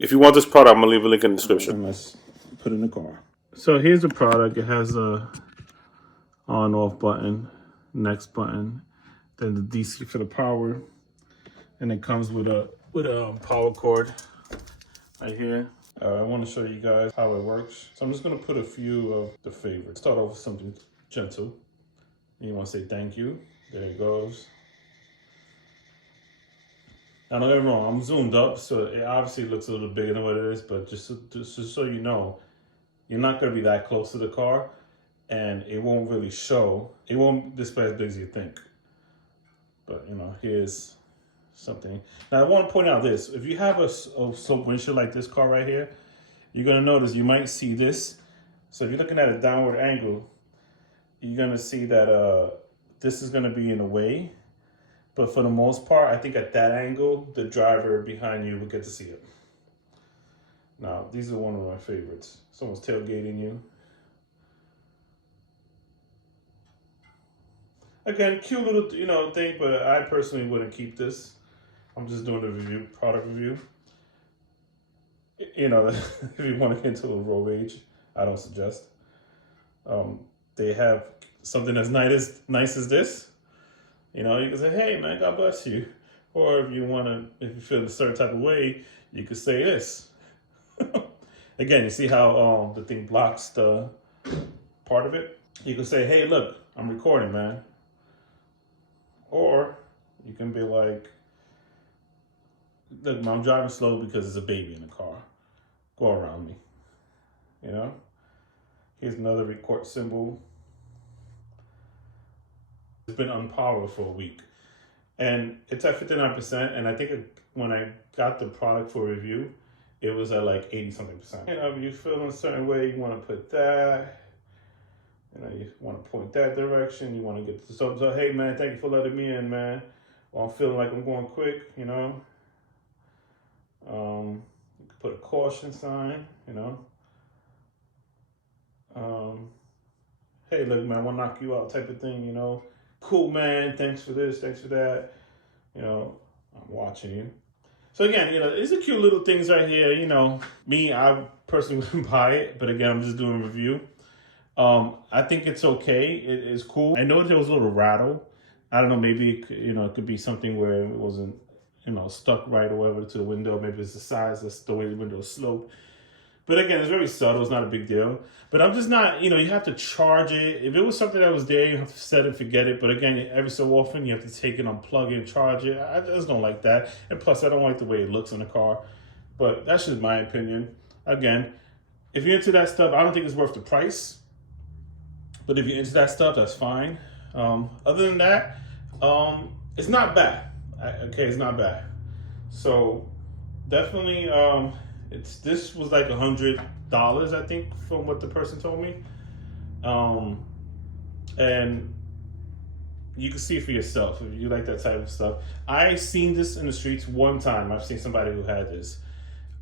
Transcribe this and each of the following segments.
If you want this product, I'm gonna leave a link in the description. Let's put it in the car. So here's the product. It has a on/off button, next button, then the DC for the power, and it comes with a power cord right here. I want to show you guys how it works. So I'm just gonna put a few of the favorites. Start off with something gentle. You want to say thank you. There it goes. Now don't get me wrong, I'm zoomed up, so it obviously looks a little bigger than what it is, but just so you know, you're not gonna be that close to the car, and it won't really show. It won't display as big as you think. But you know, here's something. Now I want to point out this: if you have a slope windshield like this car right here, you're gonna notice you might see this. So if you're looking at a downward angle, you're gonna see that this is gonna be in the way. But for the most part, I think at that angle, the driver behind you will get to see it. Now, these are one of my favorites. Someone's tailgating you. Again, cute little, thing, but I personally wouldn't keep this. I'm just doing a product review. If you want to get into a road rage, I don't suggest. They have something as nice as this. You can say, hey, man, God bless you. Or if you feel a certain type of way, you could say this. Again, you see how the thing blocks the part of it? You can say, hey, look, I'm recording, man. Or you can be like, look, I'm driving slow because there's a baby in the car. Go around me. Here's another record symbol. It's been unpowered for a week, and it's at 59%. And I think when I got the product for review, it was at like 80-something%. If you feel in a certain way, you want to put that. You want to point that direction. You want to get the thumbs up. Hey, man, thank you for letting me in, man. Well, I'm feeling like I'm going quick. You can put a caution sign. Hey, look, man, I want to knock you out, type of thing. Cool, man, thanks for this, thanks for that. I'm watching you. So again, these are cute little things right here. Me, I personally wouldn't buy it, but again, I'm just doing a review. I think it's okay. It is cool. I know there was a little rattle. I don't know, maybe it could be something where it wasn't, stuck right or whatever to the window. Maybe it's the size, that's the way the window is sloped. But again, it's very subtle. It's not a big deal. But I'm just not, you have to charge it. If it was something that was there, you have to set it, forget it. But again, every so often, you have to take it, unplug it, charge it. I just don't like that. And plus, I don't like the way it looks in the car. But that's just my opinion. Again, if you're into that stuff, I don't think it's worth the price. But if you're into that stuff, that's fine. Other than that, it's not bad. It's not bad. So definitely, this was like $100, I think, from what the person told me. And you can see for yourself if you like that type of stuff. I seen this in the streets one time. I've seen somebody who had this.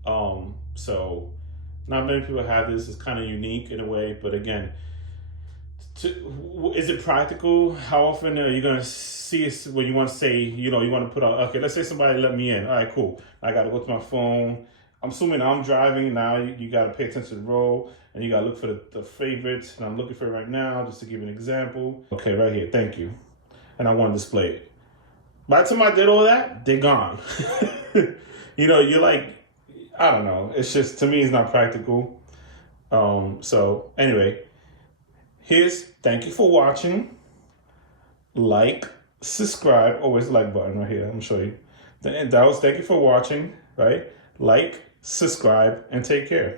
So not many people have this. It's kind of unique in a way, but again, is it practical? How often are you going to see it when you want to say, you want to put out, okay, let's say somebody let me in. All right, cool. I got to go to my phone. I'm assuming I'm driving now. You got to pay attention to the road, and you got to look for the favorites. And I'm looking for it right now, just to give you an example. Okay, right here. Thank you. And I want to display it. By the time I did all that, they're gone. You're like, I don't know. It's just, to me, it's not practical. So anyway, thank you for watching. Like, subscribe. Always the like button right here. I'm going to show you. Thank you for watching, right? Like, subscribe, and take care.